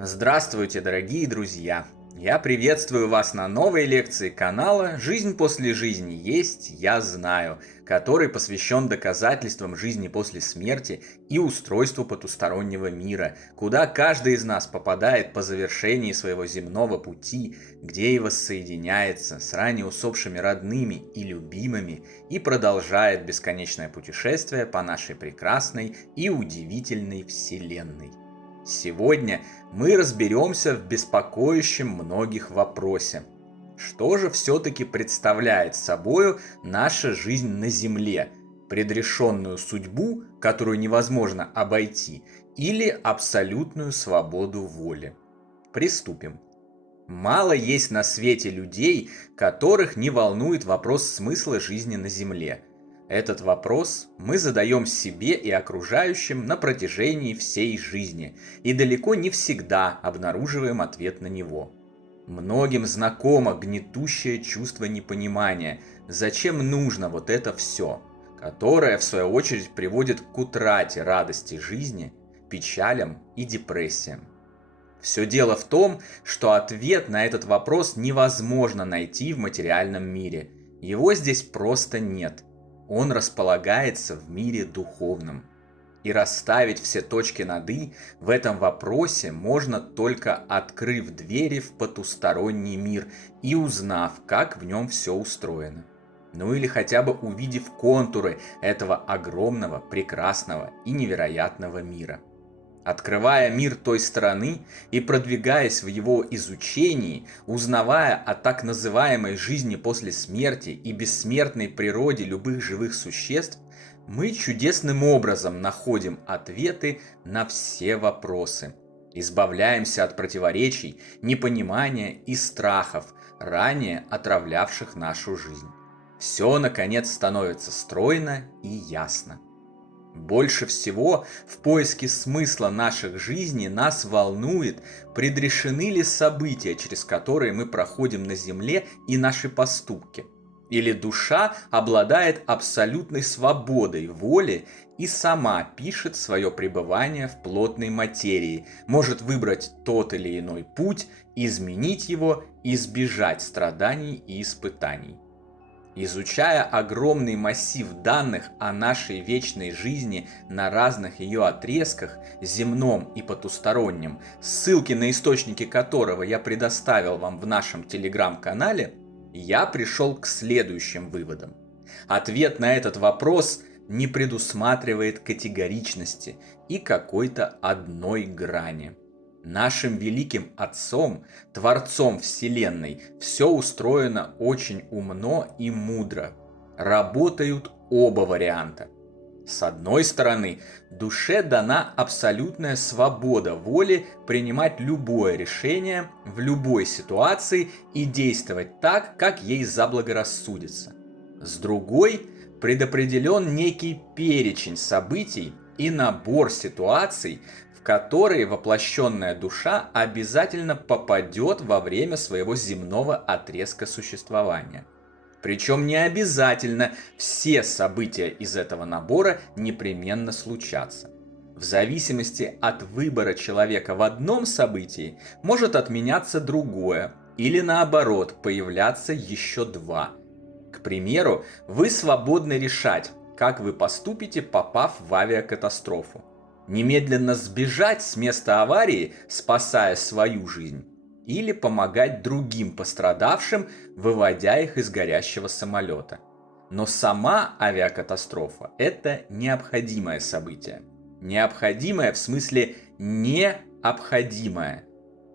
Здравствуйте, дорогие друзья! Я приветствую вас на новой лекции канала «Жизнь после жизни есть, я знаю», который посвящен доказательствам жизни после смерти и устройству потустороннего мира, куда каждый из нас попадает по завершении своего земного пути, где и воссоединяется с ранее усопшими родными и любимыми и продолжает бесконечное путешествие по нашей прекрасной и удивительной Вселенной. Сегодня мы разберемся в беспокоящем многих вопросе. Что же все-таки представляет собою наша жизнь на Земле? Предрешенную судьбу, которую невозможно обойти, или абсолютную свободу воли? Приступим. Мало есть на свете людей, которых не волнует вопрос смысла жизни на Земле. Этот вопрос мы задаем себе и окружающим на протяжении всей жизни, и далеко не всегда обнаруживаем ответ на него. Многим знакомо гнетущее чувство непонимания, зачем нужно вот это все, которое в свою очередь приводит к утрате радости жизни, печалям и депрессиям. Все дело в том, что ответ на этот вопрос невозможно найти в материальном мире. Его здесь просто нет. Он располагается в мире духовном. И расставить все точки над «и» в этом вопросе можно только открыв двери в потусторонний мир и узнав, как в нем все устроено. Ну или хотя бы увидев контуры этого огромного, прекрасного и невероятного мира. Открывая мир той стороны и продвигаясь в его изучении, узнавая о так называемой жизни после смерти и бессмертной природе любых живых существ, мы чудесным образом находим ответы на все вопросы. Избавляемся от противоречий, непонимания и страхов, ранее отравлявших нашу жизнь. Все, наконец, становится стройно и ясно. Больше всего в поиске смысла наших жизней нас волнует, предрешены ли события, через которые мы проходим на Земле, и наши поступки. Или душа обладает абсолютной свободой воли и сама пишет свое пребывание в плотной материи, может выбрать тот или иной путь, изменить его и избежать страданий и испытаний. Изучая огромный массив данных о нашей вечной жизни на разных ее отрезках, земном и потустороннем, ссылки на источники которого я предоставил вам в нашем телеграм-канале, я пришел к следующим выводам. Ответ на этот вопрос не предусматривает категоричности и какой-то одной грани. Нашим великим Отцом, Творцом Вселенной, все устроено очень умно и мудро. Работают оба варианта. С одной стороны, душе дана абсолютная свобода воли принимать любое решение в любой ситуации и действовать так, как ей заблагорассудится. С другой, предопределен некий перечень событий и набор ситуаций, в которые воплощенная душа обязательно попадет во время своего земного отрезка существования. Причем не обязательно все события из этого набора непременно случатся. В зависимости от выбора человека в одном событии может отменяться другое, или наоборот появляться еще два. К примеру, вы свободны решать, как вы поступите, попав в авиакатастрофу. Немедленно сбежать с места аварии, спасая свою жизнь, или помогать другим пострадавшим, выводя их из горящего самолета. Но сама авиакатастрофа – это необходимое событие. Необходимое в смысле необходимое.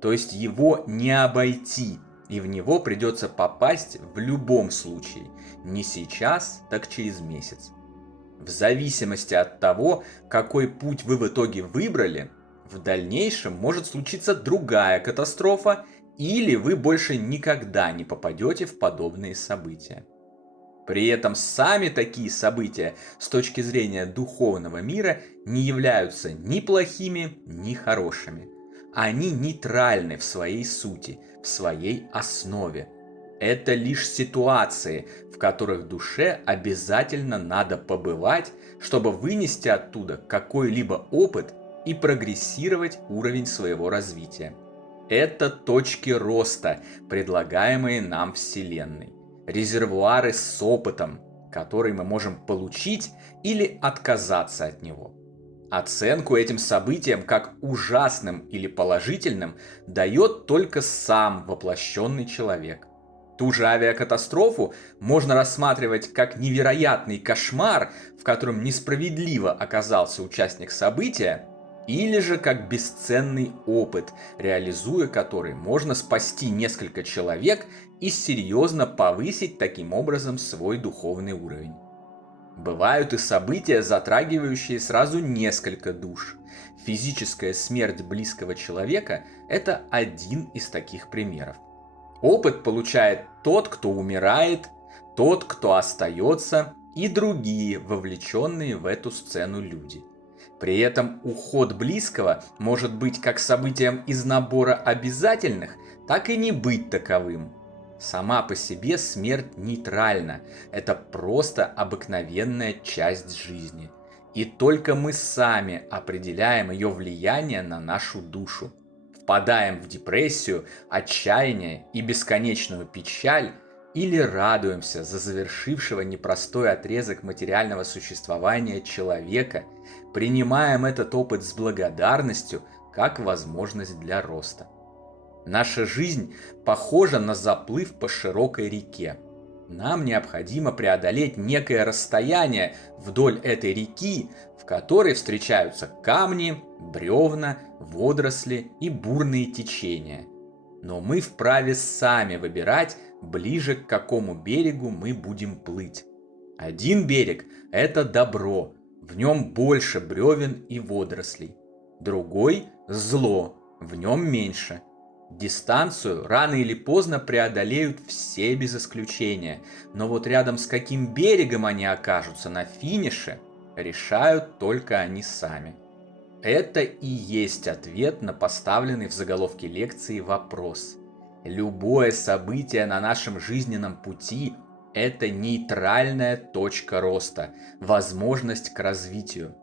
То есть его не обойти, и в него придется попасть в любом случае. Не сейчас, так через месяц. В зависимости от того, какой путь вы в итоге выбрали, в дальнейшем может случиться другая катастрофа, или вы больше никогда не попадете в подобные события. При этом сами такие события с точки зрения духовного мира не являются ни плохими, ни хорошими. Они нейтральны в своей сути, в своей основе. Это лишь ситуации, в которых душе обязательно надо побывать, чтобы вынести оттуда какой-либо опыт и прогрессировать уровень своего развития. Это точки роста, предлагаемые нам Вселенной, резервуары с опытом, который мы можем получить или отказаться от него. Оценку этим событиям как ужасным или положительным дает только сам воплощенный человек. Ту же авиакатастрофу можно рассматривать как невероятный кошмар, в котором несправедливо оказался участник события, или же как бесценный опыт, реализуя который можно спасти несколько человек и серьезно повысить таким образом свой духовный уровень. Бывают и события, затрагивающие сразу несколько душ. Физическая смерть близкого человека – это один из таких примеров. Опыт получает тот, кто умирает, тот, кто остается, и другие, вовлеченные в эту сцену люди. При этом уход близкого может быть как событием из набора обязательных, так и не быть таковым. Сама по себе смерть нейтральна, это просто обыкновенная часть жизни. И только мы сами определяем ее влияние на нашу душу. Впадаем в депрессию, отчаяние и бесконечную печаль, или радуемся за завершившего непростой отрезок материального существования человека, принимаем этот опыт с благодарностью как возможность для роста. Наша жизнь похожа на заплыв по широкой реке. Нам необходимо преодолеть некое расстояние вдоль этой реки, в которой встречаются камни, бревна, водоросли и бурные течения. Но мы вправе сами выбирать, ближе к какому берегу мы будем плыть. Один берег – это добро, в нем больше бревен и водорослей. Другой – зло, в нем меньше. Дистанцию рано или поздно преодолеют все без исключения, но вот рядом с каким берегом они окажутся на финише, решают только они сами. Это и есть ответ на поставленный в заголовке лекции вопрос. Любое событие на нашем жизненном пути – это нейтральная точка роста, возможность к развитию.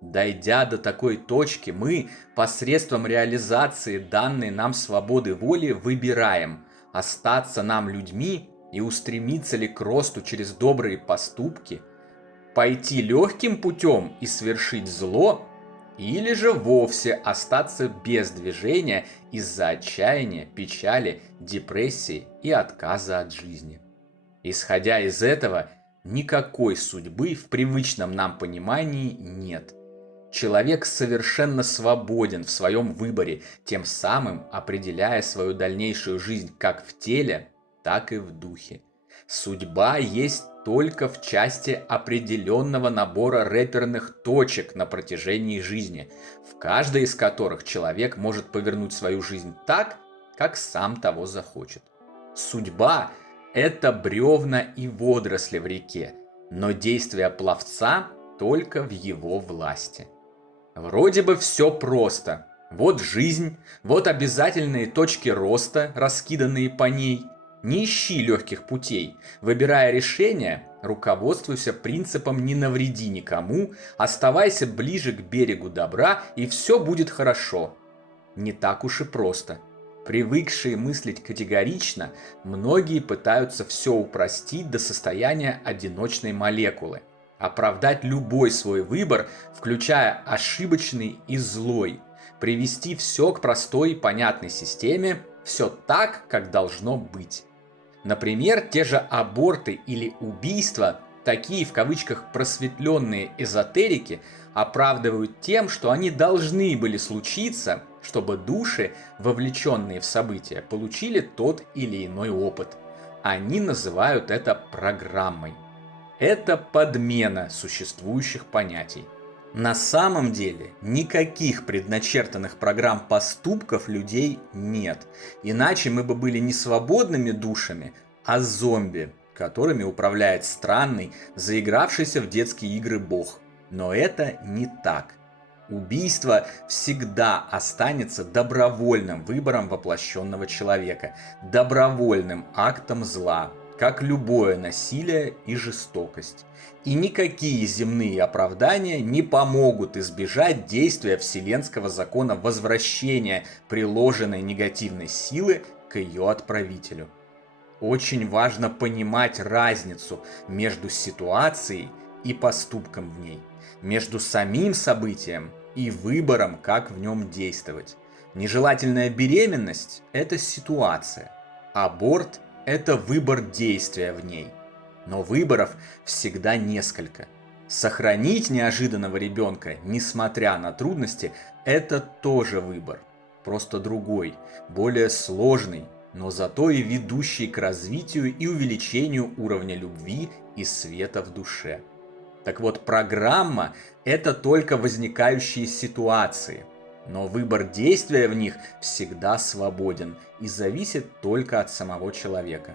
Дойдя до такой точки, мы посредством реализации данной нам свободы воли выбираем, остаться нам людьми и устремиться ли к росту через добрые поступки, пойти легким путем и совершить зло, или же вовсе остаться без движения из-за отчаяния, печали, депрессии и отказа от жизни. Исходя из этого, никакой судьбы в привычном нам понимании нет. Человек совершенно свободен в своем выборе, тем самым определяя свою дальнейшую жизнь как в теле, так и в духе. Судьба есть только в части определенного набора реперных точек на протяжении жизни, в каждой из которых человек может повернуть свою жизнь так, как сам того захочет. Судьба – это бревна и водоросли в реке, но действия пловца только в его власти. Вроде бы все просто. Вот жизнь, вот обязательные точки роста, раскиданные по ней. Не ищи легких путей. Выбирая решение, руководствуйся принципом «не навреди никому», оставайся ближе к берегу добра, и все будет хорошо. Не так уж и просто. Привыкшие мыслить категорично, многие пытаются все упростить до состояния одиночной молекулы. Оправдать любой свой выбор, включая ошибочный и злой. Привести все к простой и понятной системе, все так, как должно быть. Например, те же аборты или убийства, такие в кавычках просветленные эзотерики, оправдывают тем, что они должны были случиться, чтобы души, вовлеченные в события, получили тот или иной опыт. Они называют это программой. Это подмена существующих понятий. На самом деле никаких предначертанных программ поступков людей нет, иначе мы бы были не свободными душами, а зомби, которыми управляет странный, заигравшийся в детские игры бог. Но это не так. Убийство всегда останется добровольным выбором воплощенного человека, добровольным актом зла, как любое насилие и жестокость. И никакие земные оправдания не помогут избежать действия вселенского закона возвращения приложенной негативной силы к ее отправителю. Очень важно понимать разницу между ситуацией и поступком в ней, между самим событием и выбором, как в нем действовать. Нежелательная беременность – это ситуация, аборт – это выбор действия в ней. Но выборов всегда несколько. Сохранить неожиданного ребенка, несмотря на трудности, это тоже выбор. Просто другой, более сложный, но зато и ведущий к развитию и увеличению уровня любви и света в душе. Так вот, программа – это только возникающие ситуации, но выбор действия в них всегда свободен и зависит только от самого человека.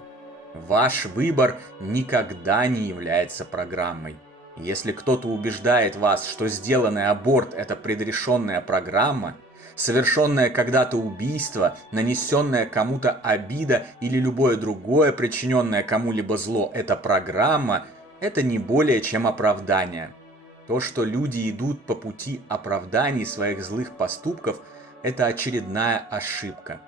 Ваш выбор никогда не является программой. Если кто-то убеждает вас, что сделанный аборт – это предрешенная программа, совершенное когда-то убийство, нанесенная кому-то обида или любое другое причиненное кому-либо зло – это программа, это не более чем оправдание. То, что люди идут по пути оправданий своих злых поступков – это очередная ошибка.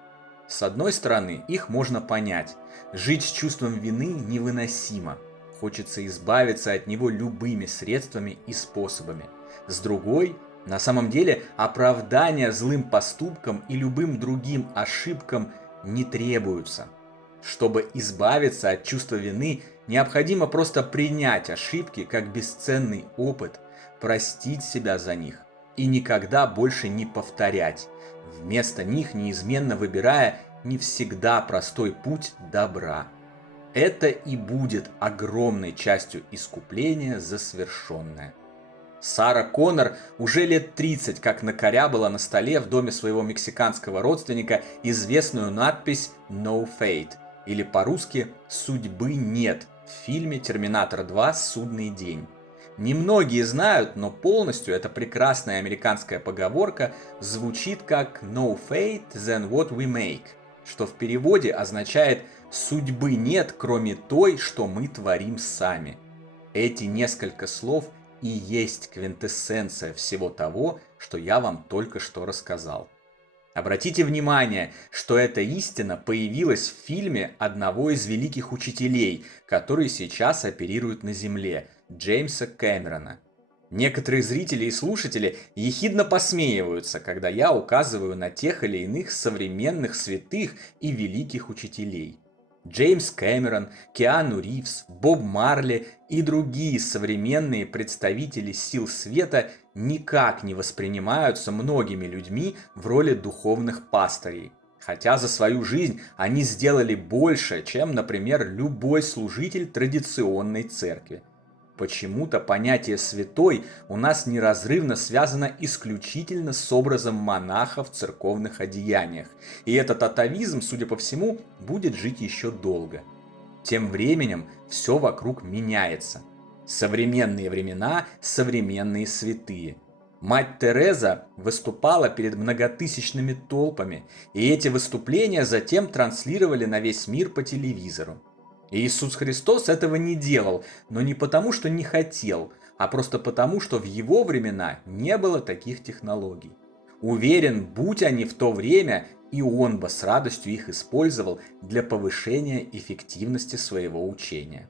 С одной стороны, их можно понять. Жить с чувством вины невыносимо. Хочется избавиться от него любыми средствами и способами. С другой, на самом деле, оправдания злым поступкам и любым другим ошибкам не требуются. Чтобы избавиться от чувства вины, необходимо просто принять ошибки как бесценный опыт, простить себя за них и никогда больше не повторять, вместо них неизменно выбирая не всегда простой путь добра. Это и будет огромной частью искупления за совершенное. Сара Коннор уже лет 30 как накорябала на столе в доме своего мексиканского родственника известную надпись «No Fate» или по-русски «Судьбы нет» в фильме «Терминатор 2. Судный день». Немногие знают, но полностью эта прекрасная американская поговорка звучит как «No fate, then what we make», что в переводе означает «судьбы нет, кроме той, что мы творим сами». Эти несколько слов и есть квинтэссенция всего того, что я вам только что рассказал. Обратите внимание, что эта истина появилась в фильме одного из великих учителей, который сейчас оперирует на Земле, Джеймса Кэмерона. Некоторые зрители и слушатели ехидно посмеиваются, когда я указываю на тех или иных современных святых и великих учителей. Джеймс Кэмерон, Киану Ривз, Боб Марли и другие современные представители сил света никак не воспринимаются многими людьми в роли духовных пастырей. Хотя за свою жизнь они сделали больше, чем, например, любой служитель традиционной церкви. Почему-то понятие «святой» у нас неразрывно связано исключительно с образом монаха в церковных одеяниях, и этот атавизм, судя по всему, будет жить еще долго. Тем временем все вокруг меняется. Современные времена, современные святые. Мать Тереза выступала перед многотысячными толпами, и эти выступления затем транслировали на весь мир по телевизору. Иисус Христос этого не делал, но не потому, что не хотел, а просто потому, что в его времена не было таких технологий. Уверен, будь они в то время, и он бы с радостью их использовал для повышения эффективности своего учения.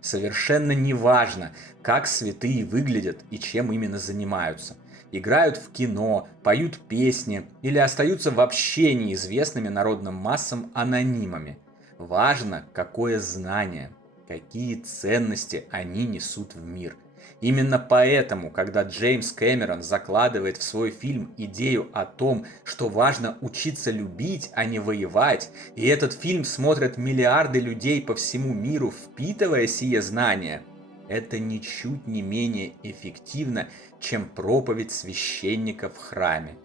Совершенно не важно, как святые выглядят и чем именно занимаются. Играют в кино, поют песни или остаются вообще неизвестными народным массам анонимами. Важно, какое знание, какие ценности они несут в мир. Именно поэтому, когда Джеймс Кэмерон закладывает в свой фильм идею о том, что важно учиться любить, а не воевать, и этот фильм смотрят миллиарды людей по всему миру, впитывая сие знания, это ничуть не менее эффективно, чем проповедь священника в храме.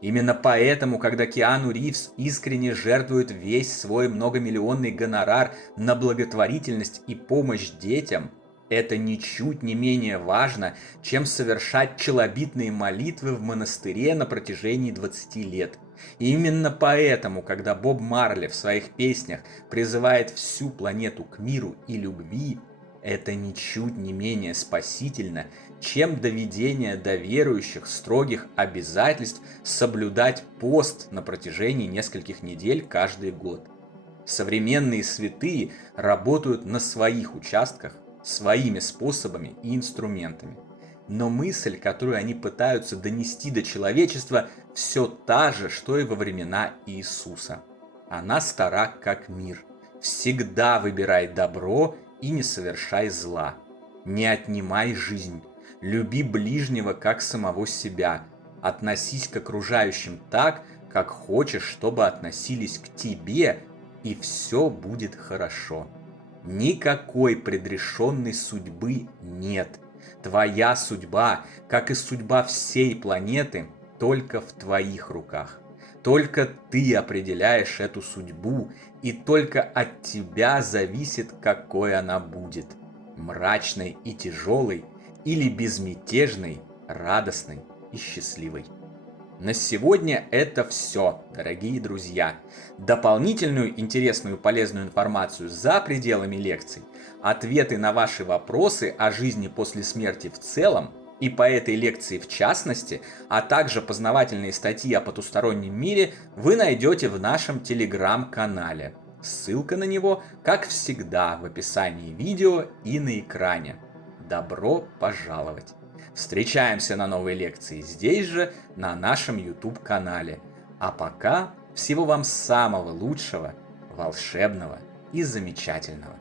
Именно поэтому, когда Киану Ривз искренне жертвует весь свой многомиллионный гонорар на благотворительность и помощь детям, это ничуть не менее важно, чем совершать челобитные молитвы в монастыре на протяжении 20 лет. И именно поэтому, когда Боб Марли в своих песнях призывает всю планету к миру и любви, это ничуть не менее спасительно, чем доведение до верующих строгих обязательств соблюдать пост на протяжении нескольких недель каждый год. Современные святые работают на своих участках, своими способами и инструментами. Но мысль, которую они пытаются донести до человечества, все та же, что и во времена Иисуса. Она стара как мир. Всегда выбирай добро и не совершай зла. Не отнимай жизнь. Люби ближнего как самого себя. Относись к окружающим так, как хочешь, чтобы относились к тебе, и все будет хорошо. Никакой предрешенной судьбы нет. Твоя судьба, как и судьба всей планеты, только в твоих руках. Только ты определяешь эту судьбу, и только от тебя зависит, какой она будет. Мрачной и тяжелой, или безмятежной, радостной и счастливой. На сегодня это все, дорогие друзья. Дополнительную интересную и полезную информацию за пределами лекций, ответы на ваши вопросы о жизни после смерти в целом и по этой лекции в частности, а также познавательные статьи о потустороннем мире вы найдете в нашем телеграм-канале. Ссылка на него, как всегда, в описании видео и на экране. Добро пожаловать! Встречаемся на новой лекции здесь же, на нашем YouTube-канале. А пока всего вам самого лучшего, волшебного и замечательного.